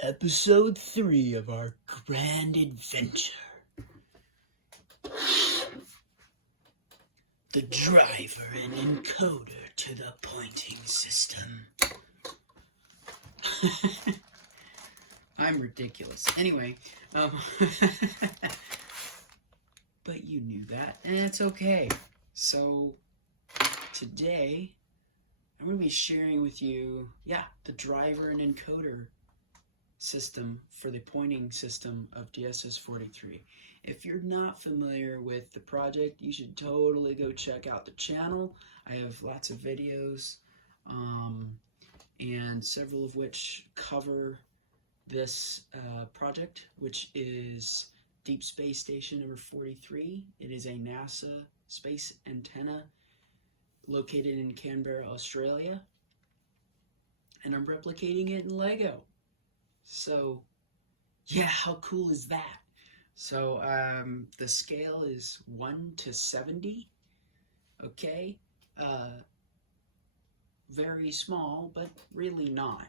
Episode 3 of our grand adventure. The driver and encoder to the pointing system. I'm ridiculous. Anyway, but you knew that, and it's okay. So, today, I'm going to be sharing with you, the driver and encoder system for the pointing system of DSS 43. If you're not familiar with the project, you should totally go check out the channel. I have lots of videos, and several of which cover this project, which is Deep Space Station number 43. It is a NASA space antenna located in Canberra, Australia, and I'm replicating it in Lego. So, yeah, how cool is that? So, the scale is 1 to 70, okay? Very small, but really not.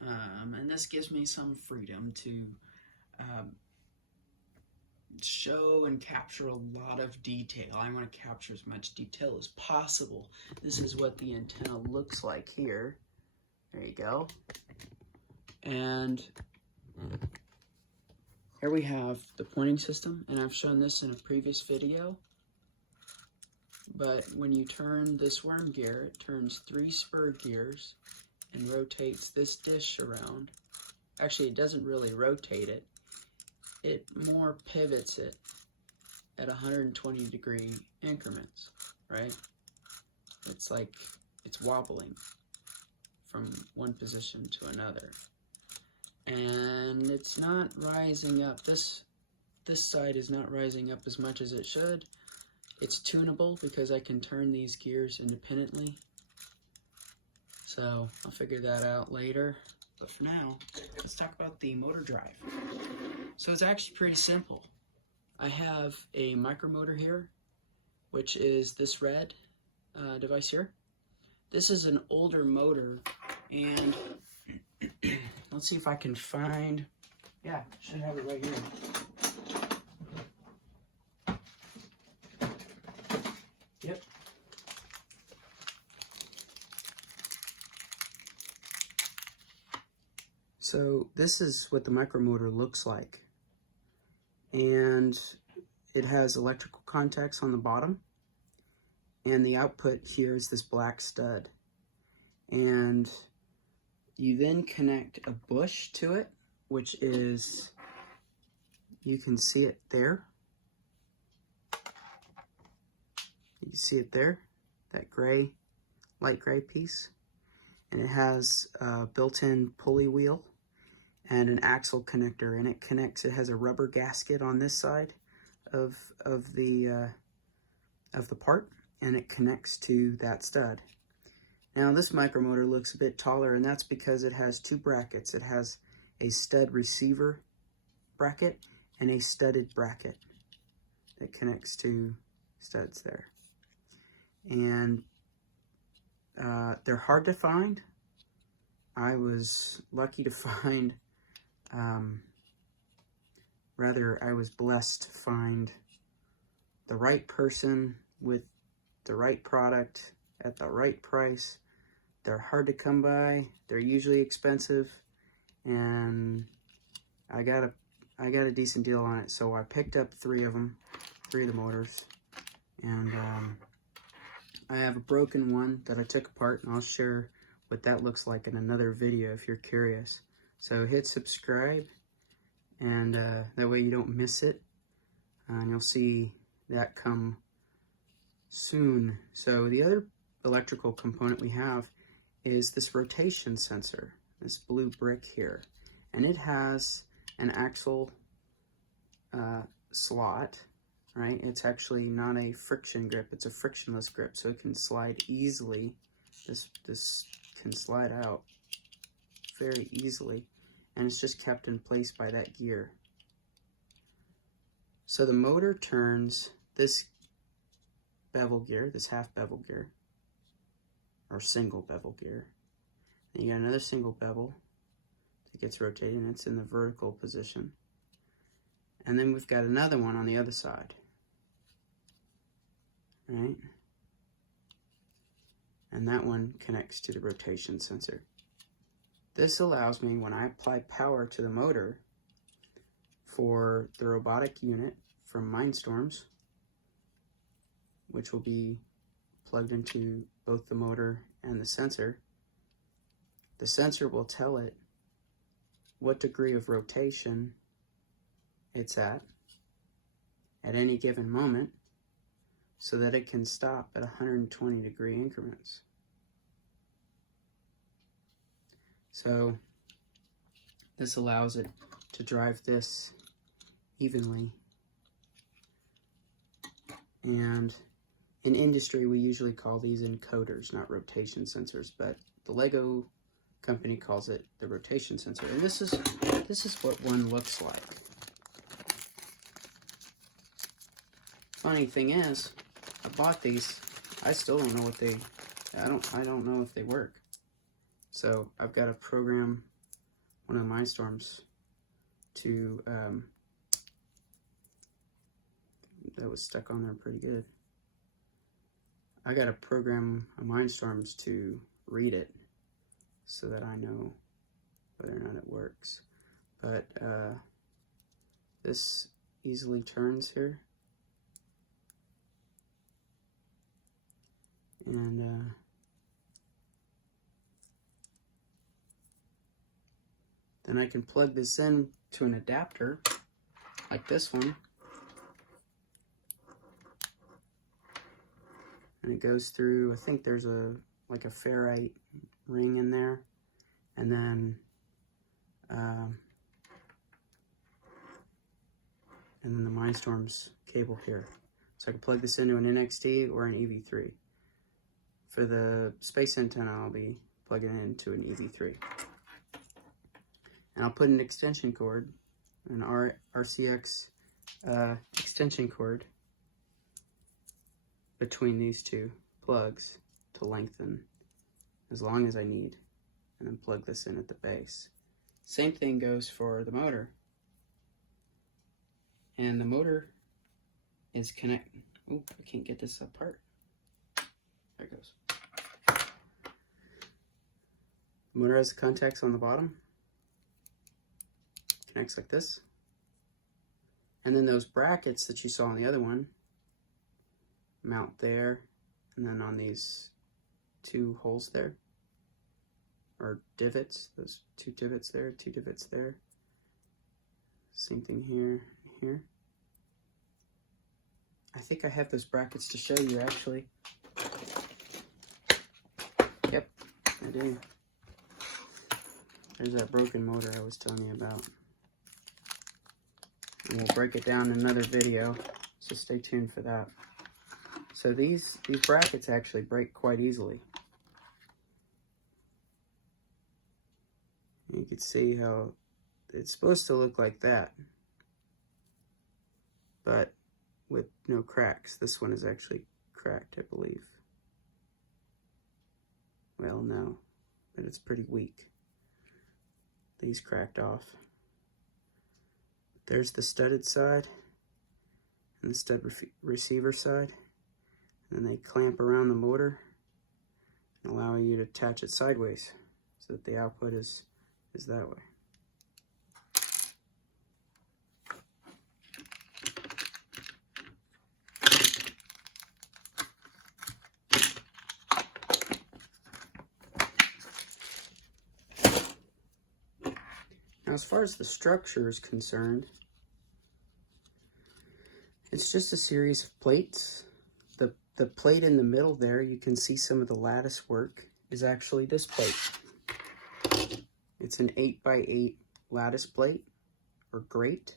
And this gives me some freedom to show and capture a lot of detail. I want to capture as much detail as possible. This is what the antenna looks like here. There you go. And here we have the pointing system, and I've shown this in a previous video. But when you turn this worm gear, it turns 3 spur gears and rotates this dish around. Actually, it doesn't really rotate it. It more pivots it at 120 degree increments, right? It's like it's wobbling from one position to another. And it's not rising up. This side is not rising up as much as it should. It's tunable because I can turn these gears independently. So I'll figure that out later. But for now, let's talk about the motor drive. So it's actually pretty simple. I have a micromotor here, which is this red device here. This is an older motor, and let's see if I can find, should have it right here. Yep. So this is what the micromotor looks like. And it has electrical contacts on the bottom. And the output here is this black stud. And you then connect a bush to it, which is, you can see it there. You can see it there, that gray, light gray piece. And it has a built-in pulley wheel and an axle connector, and it connects, it has a rubber gasket on this side of the part, and it connects to that stud. Now this micromotor looks a bit taller, and that's because it has 2 brackets. It has a stud receiver bracket and a studded bracket that connects to studs there. And they're hard to find. I was lucky to find, I was blessed to find the right person with the right product at the right price. They're hard to come by. They're usually expensive, and I got a decent deal on it. So I picked up 3 of them, 3 of the motors, and I have a broken one that I took apart, and I'll share what that looks like in another video if you're curious. So hit subscribe, and that way you don't miss it, and you'll see that come soon. So the other electrical component we have is this rotation sensor, this blue brick here, and it has an axle slot, right? It's actually not a friction grip, it's a frictionless grip, so it can slide easily. This can slide out very easily, and it's just kept in place by that gear. So the motor turns this bevel gear, this half bevel gear, or single bevel gear. Then you got another single bevel It gets rotated and it's in the vertical position. And then we've got another one on the other side, right? And that one connects to the rotation sensor. This allows me, when I apply power to the motor for the robotic unit from Mindstorms, which will be plugged into both the motor and the sensor will tell it what degree of rotation it's at any given moment, so that it can stop at 120 degree increments. So this allows it to drive this evenly. And in industry, we usually call these encoders, not rotation sensors, but the Lego company calls it the rotation sensor. And this is what one looks like. Funny thing is, I bought these. I still don't know what they. I don't know if they work. So I've got to program one of the Mindstorms to. That was stuck on there pretty good. I got to program a Mindstorms to read it, so that I know whether or not it works. But this easily turns here. And then I can plug this in to an adapter like this one, and it goes through. I think there's like a ferrite ring in there, and then the Mindstorms cable here. So I can plug this into an NXT or an EV3. For the space antenna, I'll be plugging it into an EV3. And I'll put an extension cord, an RCX extension cord, between these two plugs to lengthen as long as I need, and then plug this in at the base. Same thing goes for the motor. And the motor is connected. Oh, I can't get this apart. There it goes. The motor has the contacts on the bottom. Connects like this. And then those brackets that you saw on the other one mount there, and then on these two holes there, or divots, those two divots there, two divots there. Same thing here and here. I think I have those brackets to show you, actually. Yep, I do. There's that broken motor I was telling you about. And we'll break it down in another video, so stay tuned for that. So these brackets actually break quite easily. You can see how it's supposed to look like that, but with no cracks. This one is actually cracked, I believe. Well, no, but it's pretty weak. These cracked off. There's the studded side and the stud receiver side. And then they clamp around the motor and allow you to attach it sideways so that the output is that way. Now, as far as the structure is concerned, it's just a series of plates. The plate in the middle there, you can see some of the lattice work, is actually this plate. It's an 8x8 lattice plate, or grate.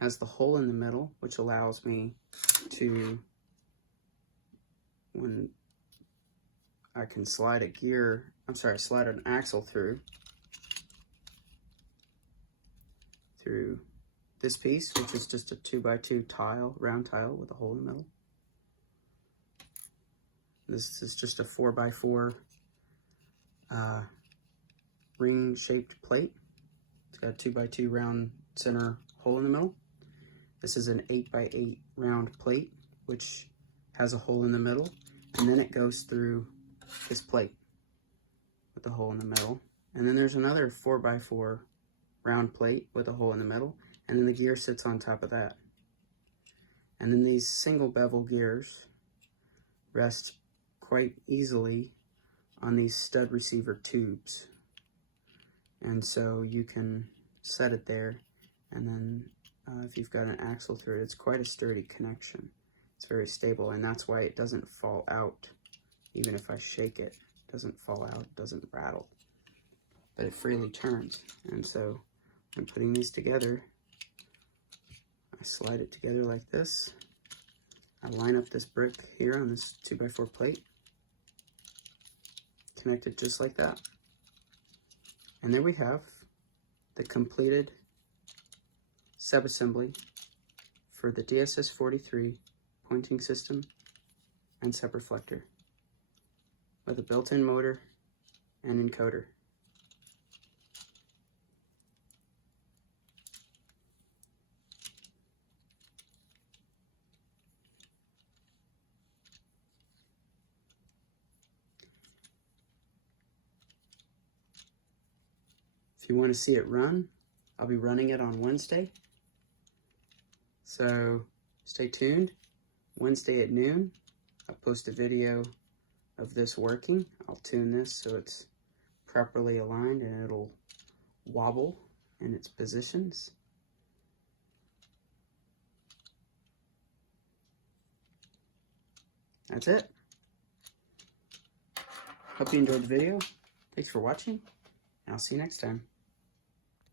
Has the hole in the middle, which allows me to, when I can slide slide an axle through this piece, which is just a 2x2 tile, round tile with a hole in the middle. This is just a 4x4 ring-shaped plate. It's got a 2x2 round center hole in the middle. This is an 8x8 round plate, which has a hole in the middle, and then it goes through this plate with a hole in the middle. And then there's another 4x4 round plate with a hole in the middle, and then the gear sits on top of that. And then these single bevel gears rest quite easily on these stud receiver tubes. And so you can set it there, and then if you've got an axle through it, it's quite a sturdy connection. It's very stable, and that's why it doesn't fall out. Even if I shake it, it doesn't fall out, it doesn't rattle. But it freely turns. And so when putting these together, I slide it together like this. I line up this brick here on this 2x4 plate, connect it just like that. And there we have the completed subassembly for the DSS 43 pointing system and subreflector with a built-in motor and encoder. If you want to see it run, I'll be running it on Wednesday. So stay tuned. Wednesday at noon, I'll post a video of this working. I'll tune this so it's properly aligned and it'll wobble in its positions. That's it. Hope you enjoyed the video. Thanks for watching, and I'll see you next time.